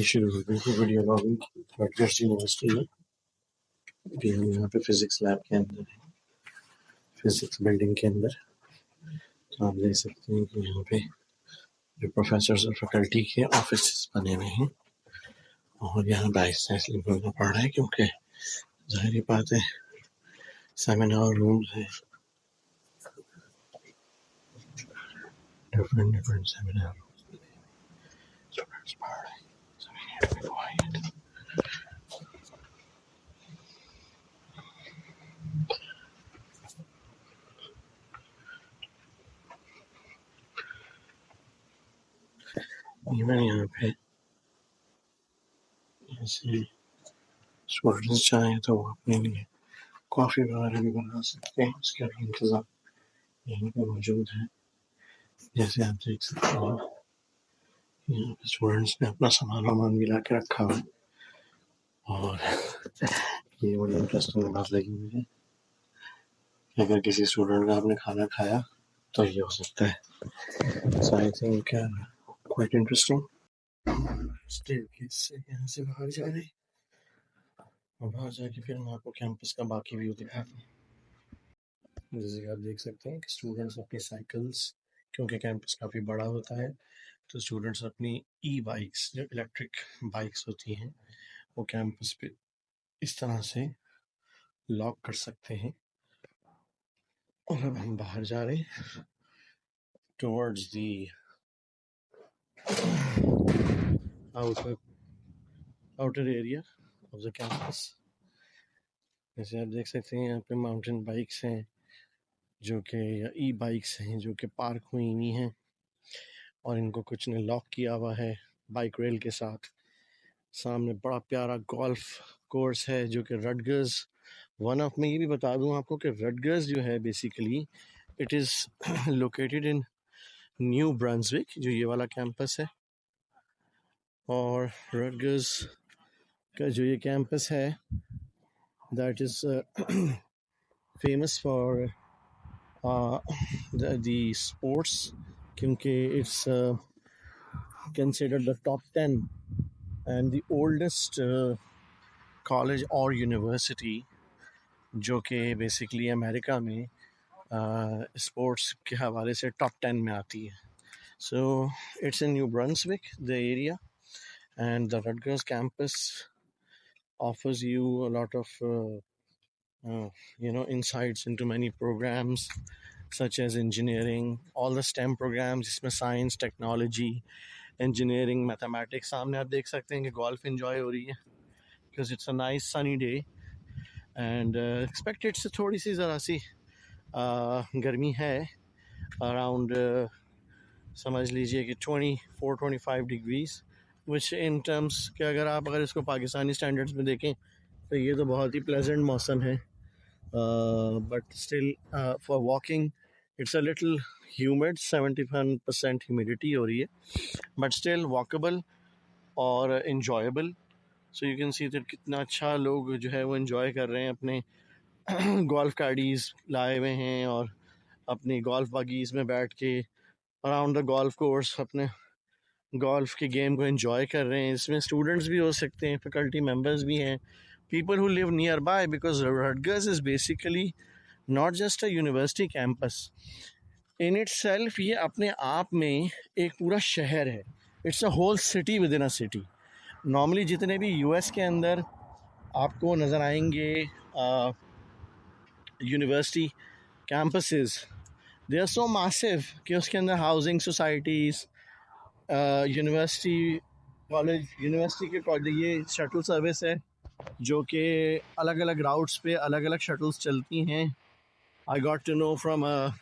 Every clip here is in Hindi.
ये शुरू हो गई है वीडियो लॉगिंग रटगर्स यूनिवर्सिटी में। अभी हम यहाँ पे फिजिक्स लैब के अंदर हैं, फिजिक्स बिल्डिंग के अंदर। तो आप देख सकते हैं कि यहाँ पे जो प्रोफेसर्स और फैकल्टी के ऑफिस बने हुए हैं और यहाँ बाइस इसलिए बोलना पड़ रहा है क्योंकि जाहिर बात है सेमिनार रूम है, डिफरेंट सेमिनार स्टूडेंट्स पढ़ रहे हैं, so we need to be quiet. Even यहाँ पे ऐसे स्टूडेंट्स चाहें तो वो अपने लिए कॉफ़ी वगैरह भी बना सकते हैं, उसका भी इंतज़ाम यहीं पे मौजूद है। जैसे आप देख सकते हैं यहाँ पे स्टूडेंट्स ने अपना सामान वामान भी ला के रखा हुआ है और ये बड़ी इंटरेस्टिंग बात लगी मुझे कि अगर किसी स्टूडेंट का आपने खाना खाया तो ये हो सकता है। So I think quite interesting. Staircase से यहाँ से बाहर जा रहे और बाहर जाके फिर मैं आपको कैंपस का बाकी व्यू दिखाता हूँ। जैसे कि आप देख सकते हैं कि स्टूडेंट्स अपनी साइकिल्स, क्योंकि कैंपस काफ़ी बड़ा होता है तो स्टूडेंट्स अपनी ई बाइक्स, जो इलेक्ट्रिक बाइक्स होती हैं, वो कैंपस पे इस तरह से लॉक कर सकते हैं। और अब हम बाहर जा रहे हैं towards the outer area of the campus. जैसे आप देख सकते हैं यहाँ पे माउंटेन बाइक्स हैं जो कि ई बाइक्स हैं जो कि पार्क हुई हुई हैं और इनको कुछ ने लॉक किया हुआ है बाइक रेल के साथ। सामने बड़ा प्यारा गोल्फ कोर्स है जो कि रटगर्स वन ऑफ, मैं ये भी बता दूं आपको कि रटगर्स जो है basically it is located in new Brunswick, जो ये वाला कैंपस है। और रटगर्स का जो ये कैंपस है that is famous for the sports, क्योंकि it's considered the top 10 and the oldest college और यूनिवर्सिटी जो कि बेसिकली अमेरिका में स्पोर्ट्स के हवाले से टॉप 10 में आती है। So it's in new Brunswick the area and the Rutgers campus offers you a lot of insights into many programs such as engineering, all the STEM programs जिसमें science, technology, engineering, mathematics। सामने आप देख सकते हैं कि golf enjoy हो रही है because it's a nice sunny day and expected से थोड़ी सी ज़रा सी गर्मी है, around समझ लीजिए कि 24-25 डिग्रीज, विच इन टर्म्स के अगर इसको पाकिस्तानी स्टैंडर्ड्स में देखें तो ये तो बहुत ही प्लेजेंट मौसम है। But still for walking it's a little humid, 71% humidity हो रही है, बट स्टिल वॉकेबल और enjoyable. So you can see that कितना अच्छा लोग जो है वो इन्जॉय कर रहे हैं, अपने गोल्फ कैडीज़ लाए हुए हैं और अपनी गोल्फ बगीज़ में बैठ के अराउंड द गोल्फ कोर्स अपने गोल्फ के गेम को एंजॉय कर रहे हैं। इसमें स्टूडेंट्स भी हो सकते हैं, फैकल्टी मेंबर्स भी हैं, people who live nearby, because Rutgers is basically not just a university campus in itself, ये अपने आप में एक पूरा शहर है। It's a whole city within a city. Normally जितने भी यूएस के अंदर आपको नज़र आएंगे university campuses, they are so massive कि उसके अंदर housing societies, university college, university के कॉलेज, ये शटल सर्विस है जो कि अलग अलग राउट्स पे अलग अलग शटल्स चलती हैं। I got to know from a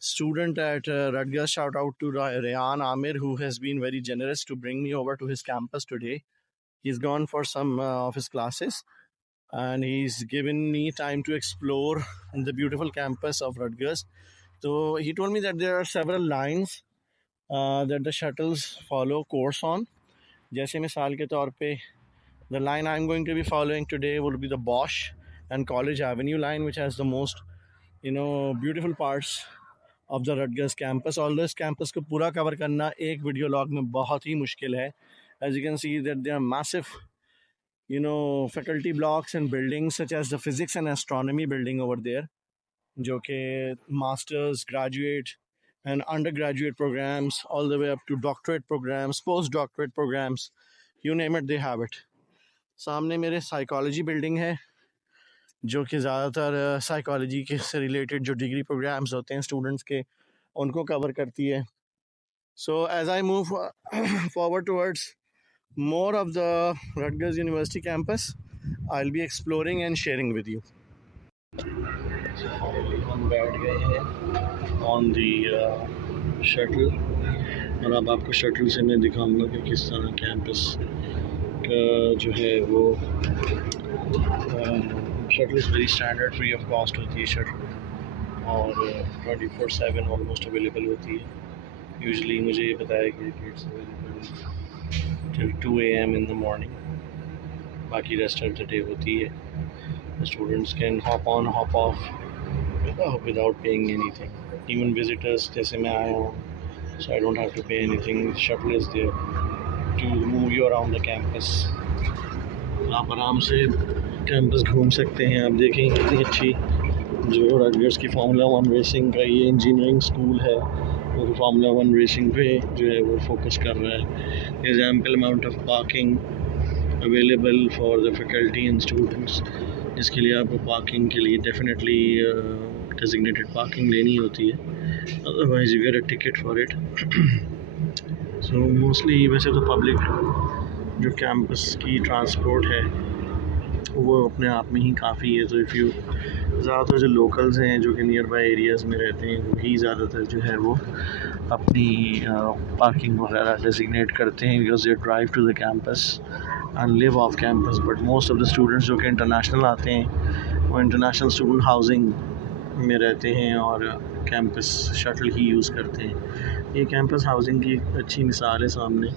student at Rutgers, shout out to Rayan Amir, who has been very generous to bring me over to his campus today. He's gone for some of his classes and he's given me time to explore the beautiful campus of Rutgers. So he told me that there are several lines that the shuttles follow course on. जैसे मिसाल के तौर पे the line I'm going to be following today will be the Bosch and College Avenue line, which has the most beautiful parts of the Rutgers campus. Although इस कैंपस को पूरा कवर करना एक वीडियो लॉग में बहुत ही मुश्किल है, As you can see that there are massive, faculty blocks and buildings such as the physics and astronomy building over there, जो कि masters, graduate and undergraduate programs all the way up to doctorate programs, postdoctorate programs, you name it, they have it. सामने मेरे साइकोलॉजी बिल्डिंग है जो कि ज़्यादातर साइकोलॉजी के से रिलेटेड जो डिग्री प्रोग्राम्स होते हैं स्टूडेंट्स के उनको कवर करती है. So as I move forward towards more of the Rutgers University campus, I'll be exploring and sharing with you. हम बैठ गए हैं ऑन दी शटल और अब आपको शटल से मैं दिखाऊंगा कि किस तरह कैंपस का जो है वो shuttle is very standard, free of cost होती है शटल और 24/7 ऑलमोस्ट अवेलेबल होती है. यूजुअली मुझे ये बताया गया कि it's available till 2 a.m. in the morning. बाकी rest of the day होती है. The students can hop on, hop off without paying anything. Even visitors, जैसे मैं आया हूँ, so I don't have to pay anything. The shuttle is there to move you around the campus. आप आराम से कैंपस घूम सकते हैं. आप देखें कितनी अच्छी जो रटगर्स की फार्मूला 1 रेसिंग का ये इंजीनियरिंग स्कूल है, वो फार्मूला 1 रेसिंग पे जो है वो फोकस कर रहा है. There's ample amount of parking available for the faculty and students, जिसके लिए आपको पार्किंग के लिए डेफिनेटली designated parking लेनी होती है, otherwise you get a ticket for it. So mostly वैसे तो पब्लिक जो कैंपस की ट्रांसपोर्ट है वो अपने आप में ही काफ़ी है. तो इफ़ यू ज़्यादातर जो लोकल्स हैं जो कि नियर बाई एरियाज़ में रहते हैं वही ज़्यादातर जो है वो अपनी पार्किंग वगैरह डेजिग्नेट करते हैं because they drive to the campus and live off campus. But most of the students जो कि इंटरनेशनल आते हैं वो इंटरनेशनल स्टूडेंट हाउसिंग में रहते हैं और कैंपस शटल ही यूज़ करते हैं. ये कैंपस हाउसिंग की एक अच्छी मिसाल है सामने.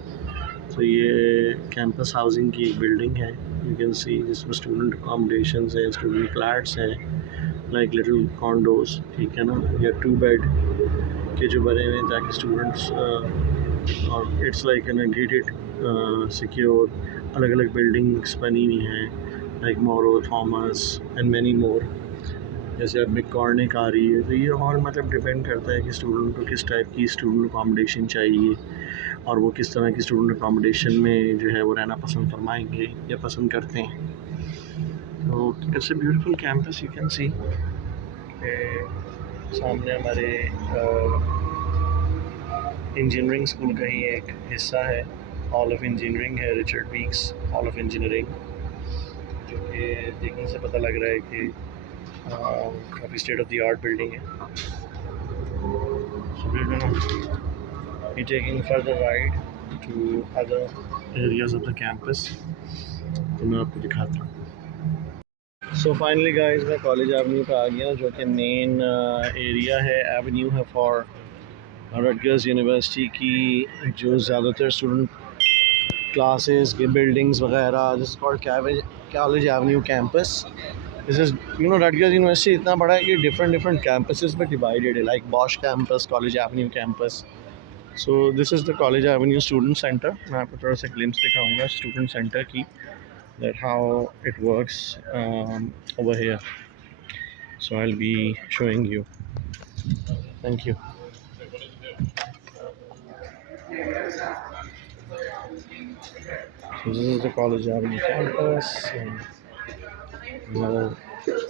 तो ये कैंपस हाउसिंग की एक बिल्डिंग है, यू कैन सी, जिसमें स्टूडेंट अकोमोडेशंस हैं, स्टूडेंट फ्लैट्स हैं, लाइक लिटिल कॉन्डोज, ठीक है ना, या 2 बेड के जो बने हुए हैं ताकि स्टूडेंट्स और it's like an gated secure अलग अलग बिल्डिंग्स बनी हुई हैं लाइक मोरो, थॉमस एंड मैनी मोर. जैसे अब मिकॉर्निक आ रही है, तो ये और मतलब डिपेंड करता है कि स्टूडेंट को किस टाइप की स्टूडेंट अकोमोडेशन चाहिए और वो किस तरह की स्टूडेंट अकोमोडेशन में जो है वो रहना पसंद फरमाएंगे या पसंद करते हैं. तो it's a beautiful campus. You can see सामने हमारे इंजीनियरिंग स्कूल का ही एक हिस्सा है, हॉल ऑफ इंजीनियरिंग है, Richard weeks hall of engineering, जो कि देखने से पता लग रहा है कि काफ़ी state of the art building है. So we're gonna be taking further ride to other areas of the campus. तो मैं आपको दिखाता हूँ. सो फाइनली गाइस मैं कॉलेज एवेन्यू पे आ गया जो कि मेन एरिया है, एवेन्यू है फॉर रटगर्स यूनिवर्सिटी की जो ज़्यादातर स्टूडेंट क्लासेस के बिल्डिंग्स वगैरह. This is called college Avenue campus. This is Rutgers university इतना बड़ा है कि डिफरेंट कैंपसेस में डिवाइडेड है, like Bosch campus, college Avenue campus. So this is the college Avenue student centre. मैं आपको थोड़ा सा ग्लिम्स दिखाऊंगा स्टूडेंट सेंटर की, that how it works over here. So I'll be showing you. Thank you. So this is the College Avenue campus and another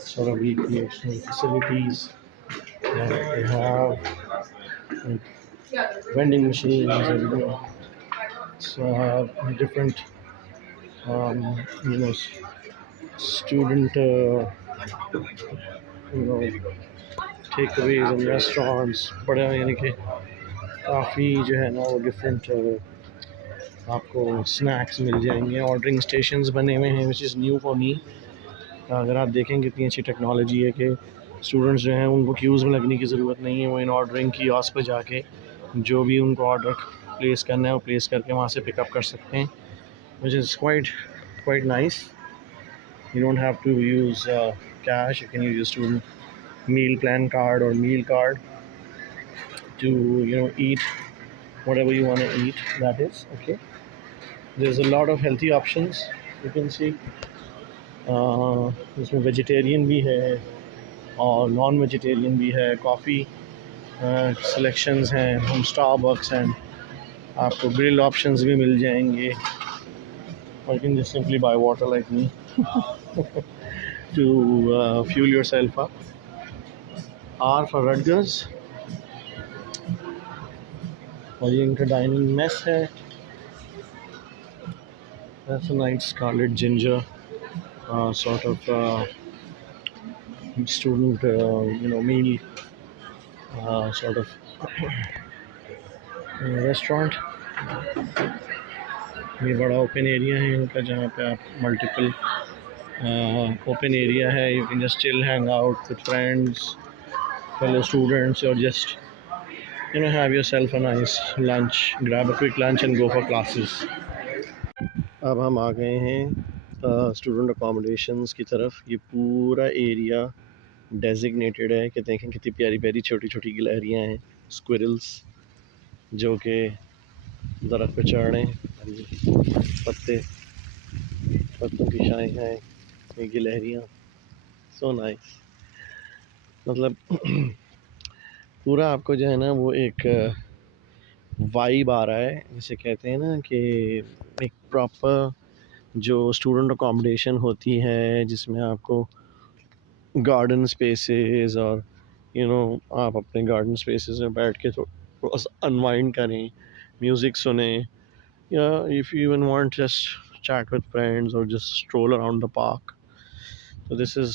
sort of recreational facilities. They have vending machines and different you know student takeaways and restaurants. बड़ा यानी कि काफ़ी जो है ना वो डिफरेंट आपको स्नैक्स मिल जाएंगे. ऑर्डरिंग स्टेशंस बने हुए हैं which is new for me. अगर आप देखें कितनी अच्छी टेक्नोलॉजी है कि स्टूडेंट्स जो हैं उनको क्यूज़ में लगने की ज़रूरत नहीं है. वो इन ऑर्डरिंग की ऑस पर जाके जो भी उनको ऑर्डर प्लेस करना है वो प्लेस करके वहाँ से पिकअप कर सकते हैं, which is quite nice. You don't have to use cash. You can use your student meal plan card or meal card to eat whatever you want to eat, that is okay. There's a lot of healthy options you can see. इसमें वेजिटेरियन भी है और नॉन वेजिटेरियन भी है. कॉफ़ी सिलेक्शंस हैं हम स्टारबक्स एंड आपको ग्रिल ऑप्शंस भी मिल जाएंगे. or you can just simply buy water like me to fuel yourself up. R for Rutgers. और ये इनका डाइनिंग मेस है. That's a nice scarlet ginger sort of student meal sort of restaurant. ये बड़ा ओपन एरिया है इनका जहाँ पे आप मल्टीपल ओपन एरिया है. You can just chill hang out with friends fellow students or just have yourself a nice lunch, grab a quick lunch and go for classes. अब हम आ गए हैं स्टूडेंट अकोमोडेशंस की तरफ. ये पूरा एरिया डेजिग्नेटेड है कि देखें कितनी प्यारी प्यारी छोटी छोटी गिलहरियाँ हैं, स्क्विरल्स जो कि दरख्त पे चढ़ रहे हैं. पत्तों की शाएँ हैं ये गिलहरियाँ. So nice. मतलब पूरा आपको जो है ना वो एक वाइब आ रहा है. जिसे कहते हैं ना कि एक प्रॉपर जो स्टूडेंट अकोमोडेशन होती है जिसमें आपको गार्डन स्पेसेस और आप अपने गार्डन स्पेसेस में बैठ के थोड़ा सा अनवाइंड करें, म्यूज़िक सुने, या if you even want just chat with friends or just stroll around the park. So this is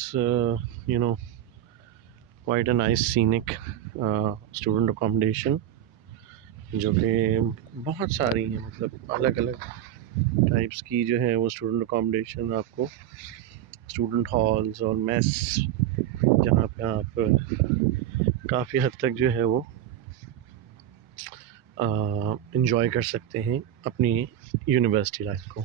quite a nice scenic student accommodation जो कि बहुत सारी हैं. मतलब अलग अलग टाइप्स की जो है वो स्टूडेंट अकोमोडेशन आपको, स्टूडेंट हॉल्स और मेस जहाँ पे आप काफ़ी हद तक जो है वो इंजॉय कर सकते हैं अपनी यूनिवर्सिटी लाइफ को.